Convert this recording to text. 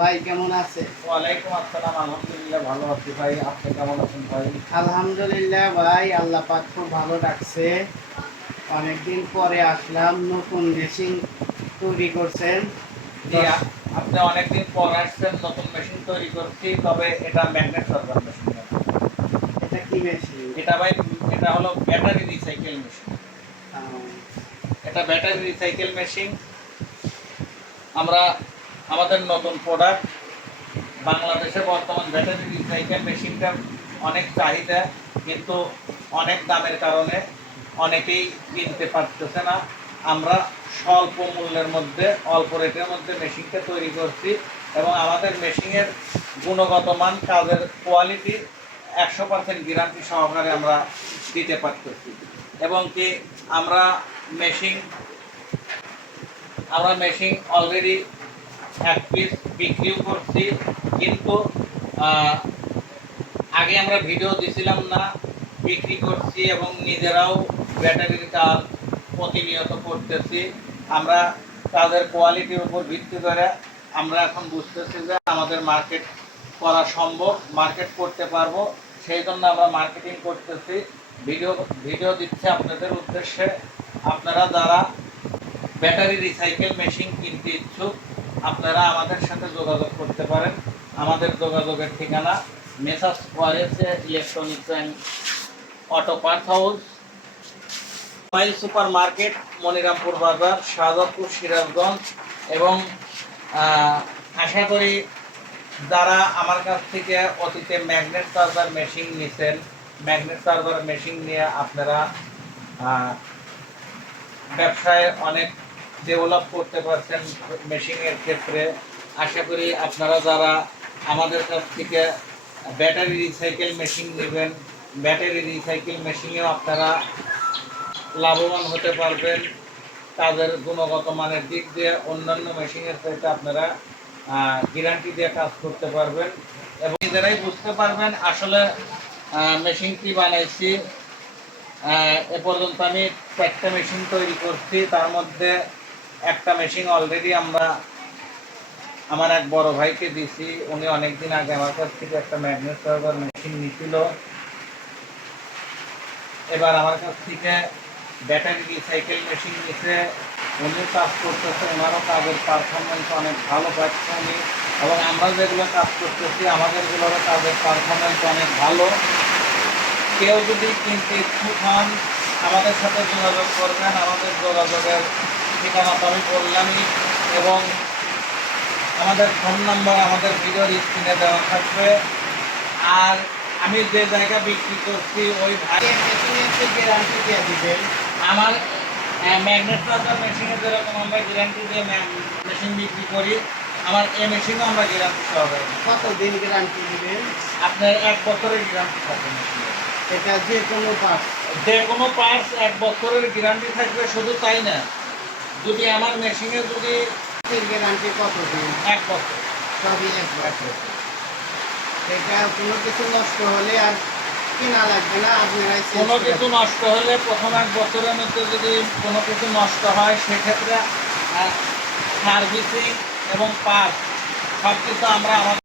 ভাই, কেমন আছে? ওয়ালাইকুম আসসালাম। আলহামদুলিল্লাহ ভালো আছি ভাই। আপনি কেমন আছেন ভাই? আলহামদুলিল্লাহ ভাই, আল্লাহ পাক খুব ভালো রাখছে। অনেকদিন পরে আসলাম। নতুন মেশিন তৈরি করছেন। জি, আপনি অনেকদিন পর আসছেন। নতুন মেশিন তৈরি করছি, তবে এটা ম্যাগনেট সার্ভার মেশিন না। এটা কি মেশিন? এটা ভাই, এটা হলো ব্যাটারি রিসাইকেল মেশিন। আহ, এটা ব্যাটারি রিসাইকেল মেশিন। আমরা আমাদের নতুন প্রোডাক্ট, বাংলাদেশে বর্তমান ব্যাটারি রিসাইকেল মেশিনটার অনেক চাহিদা, কিন্তু অনেক দামের কারণে অনেকেই কিনতে পারতেছে না। আমরা স্বল্প মূল্যের মধ্যে, অল্প রেটের মধ্যে মেশিনটা তৈরি করছি এবং আমাদের মেশিনের গুণগত মান, কাজের কোয়ালিটি 100% গ্যারান্টি সহকারে আমরা দিতে পারতেছি। এবং কি আমরা মেশিন মেশিন অলরেডি এক পিস বিক্রিও করছি, কিন্তু আগে আমরা ভিডিও দিছিলাম না, বিক্রি করছি এবং নিজেরাও ব্যাটারির কাজ প্রতিনিয়ত করতেছি। আমরা কাজের কোয়ালিটির উপর ভিত্তি করে আমরা এখন বুঝতেছি যে আমাদের মার্কেট করা সম্ভব, মার্কেট করতে পারবো। সেই জন্য আমরা মার্কেটিং করতেছি, ভিডিও ভিডিও দিচ্ছি আপনাদের উদ্দেশ্যে। আপনারা যারা ব্যাটারি রিসাইকেল মেশিন কিনতে ইচ্ছুক, আপনারা আমাদের সাথে যোগাযোগ করতে পারেন। আমাদের যোগাযোগের ঠিকানা মেসার্স ওয়ারেসে electronics and auto parts house, mobile super market, Monirampur Bazar, Shahzadpur, Sirajganj. এবং আশা করি যারা আমার কাছ থেকে অতীতে ম্যাগনেট চার্জার মেশিন নিয়েছেন, ম্যাগনেট চার্জার মেশিন নিয়ে আপনারা ব্যবসায় অনেক ডেভেলপ করতে পারছেন মেশিনের ক্ষেত্রে। আশা করি আপনারা যারা আমাদের কাছ থেকে ব্যাটারি রিসাইকেল মেশিন নেবেন, ব্যাটারি রিসাইকেল মেশিনেও আপনারা লাভবান হতে পারবেন। কাজের গুণগত মানের দিক দিয়ে অন্যান্য মেশিনের চাইতে আপনারা গ্যারান্টি দিয়ে কাজ করতে পারবেন এবং নিজেরাই বুঝতে পারবেন আসলে মেশিনটি বানাইছি। এ পর্যন্ত আমি 4টা মেশিন তৈরি করছি, তার মধ্যে একটা মেশিন অলরেডি আমরা আমার এক বড় ভাইকে দিছি। উনি অনেকদিন আগে আমার কাছ থেকে একটা ম্যাগনেট সার্ভার মেশিন নিছিল। এবার আমার কাছ থেকে ব্যাটারি রিসাইকেল মেশিন নিছে, উনি কাজ করতেছে, ওনারও কাজের পারফরমেন্স অনেক ভালো পাচ্ছে উনি। এবং আমরা যেগুলো কাজ করতেছি আমাদেরগুলোরও কাজের পারফরমেন্স অনেক ভালো। কেউ যদি কিনতে ইচ্ছুক হন আমাদের সাথে যোগাযোগ করবেন। আমাদের যোগাযোগের ঠিকানা তো আমি বললামই, এবং আমাদের ফোন নাম্বার আমাদের ভিডিওর স্ক্রিনে দেওয়া থাকবে। আর আমি যে জায়গা বিক্রি করছি ওই ভাই গ্যারান্টি দিয়ে দিবেন। আমার ম্যাগনেট চার্জার মেশিনে যেরকম আমরা গ্যারান্টি দিয়ে মেশিন বিক্রি করি, আমার এই মেশিনও আমরা গ্যারান্টি সহকারে। কতদিন গ্যারান্টি দিবেন? আপনার 1 বছরের গ্যারান্টি থাকবে মেশিনে। এটা যে কোনো পার্টস? যে কোনো পার্টস 1 বছরের গ্যারান্টি থাকবে। শুধু তাই না, যদি আমার মেশিনে যদি গ্যারান্টি কতদিন? 1 বছর। সবই 1 বছর। এটা কোনো কিছু নষ্ট হলে আর কিনা লাগবে না, আপনারাই কোনো কিছু নষ্ট হলে প্রথম 1 বছরের মধ্যে যদি কোনো কিছু নষ্ট হয়, সেক্ষেত্রে সার্ভিসিং এবং পার্টস সব কিছু আমরা আমাদের